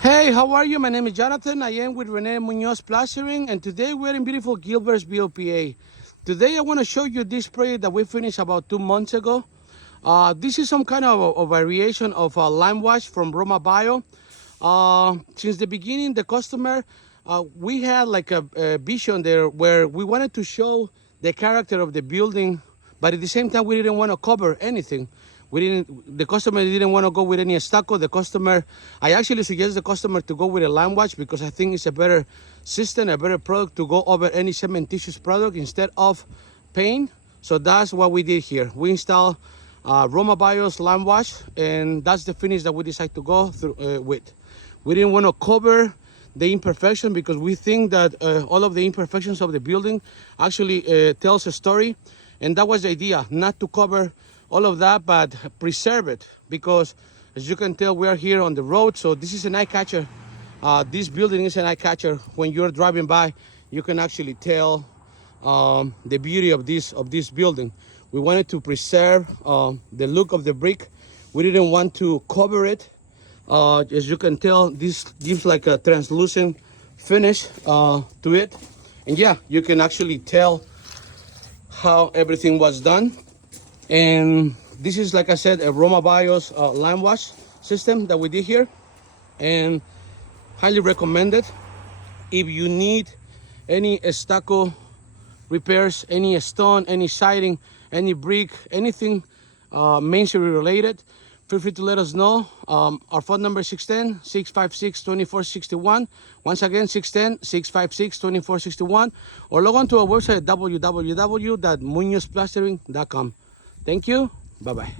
Hey, how are you? My name is Jonathan. I am with Munoz Plastering, and today we're in beautiful Gilbertsville, PA. Today I want to show you this project that we finished about 2 months ago. This is some kind of a variation of a lime wash from Roma Bio. Since the beginning, the customer, we had like a vision there where we wanted to show the character of the building, but at the same time we didn't want to cover anything. The customer didn't want to go with any stucco. I actually suggest the customer to go with a lime wash because I think it's a better system, a better product to go over any cementitious product instead of paint. So that's what we did here. We installed Roma Bio's lime wash, and that's the finish that we decided to go through with. We didn't want to cover the imperfection because we think that all of the imperfections of the building actually tells a story, and that was the idea, not to cover all of that, but preserve it, because as you can tell, we are here on the road, so this is an eye catcher. This building is an eye catcher. When you're driving by, you can actually tell the beauty of this building. We wanted to preserve the look of the brick. We didn't want to cover it. As you can tell, this gives like a translucent finish to it, and yeah, you can actually tell how everything was done. And this is, like I said, a Roma Bio's lime wash system that we did here, and highly recommended. If you need any stucco repairs, any stone, any siding, any brick, anything masonry related, feel free to let us know. Our phone number is 610-656-2461. Once again, 610-656-2461, or log on to our website at www.munozplastering.com. Thank you. Bye-bye.